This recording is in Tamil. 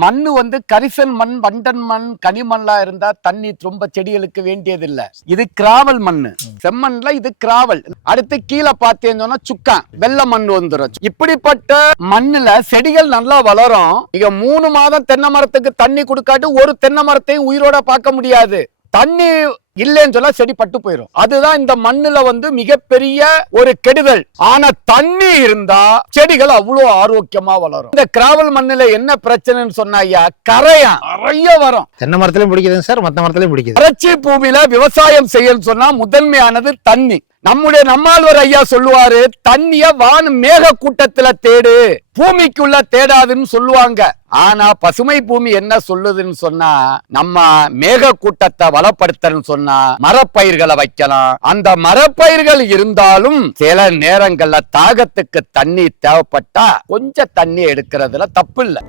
மண்ணு வந்து கரிசல் மண், வண்டன் மண், கனிமண்ணா இருந்தா தண்ணி ரொம்ப செடிகளுக்கு வேண்டியது இல்ல. இது கிராவல் மண்ணு, செம்மண்ல இது கிராவல். அடுத்து கீழே பார்த்தேன்னு சுக்கான் வெள்ளை மண் வந்துடும். இப்படிப்பட்ட மண்ணுல செடிகள் நல்லா வளரும். இங்க 3 மாதம் தென்னை மரத்துக்கு தண்ணி கொடுக்காட்டு ஒரு தென்னை மரத்தையும் உயிரோட பார்க்க முடியாது. தண்ணி இல்லைன்னு சொல்ல செடி பட்டு போயிடும். அதுதான் இந்த மண்ணுல வந்து மிகப்பெரிய ஒரு கெடுதல். ஆனா தண்ணி இருந்தா செடிகள் அவ்வளவு ஆரோக்கியமா வளரும். இந்த கிராவல் மண்ணுல என்ன பிரச்சனைன்னு சொன்னாயா, கரையான் நிறைய வரும். தென்னை மரத்திலையும் பிடிக்குதுங்க சார், மற்ற மரத்திலையும் பிடிக்குது. வறட்சி பூமியில விவசாயம் செய்யணும்னு சொன்னா முதன்மையானது தண்ணி. நம்மாழ்வார் ஐயா சொல்லுவாரு, தண்ணிய வான் மேக கூட்டத்துல தேடு, பூமிக்குள்ள தேடாதுன்னு சொல்லுவாங்க. ஆனா பசுமை பூமி என்ன சொல்லுதுன்னு சொன்னா, நம்ம மேக கூட்டத்தை வளப்படுத்தணும்னு சொன்னா மரப்பயிர்களை வைக்கலாம். அந்த மரப்பயிர்கள் இருந்தாலும் சில நேரங்கள்ல தாகத்துக்கு தண்ணி தேவைப்பட்டா கொஞ்சம் தண்ணி எடுக்கிறதுல தப்பு இல்லை.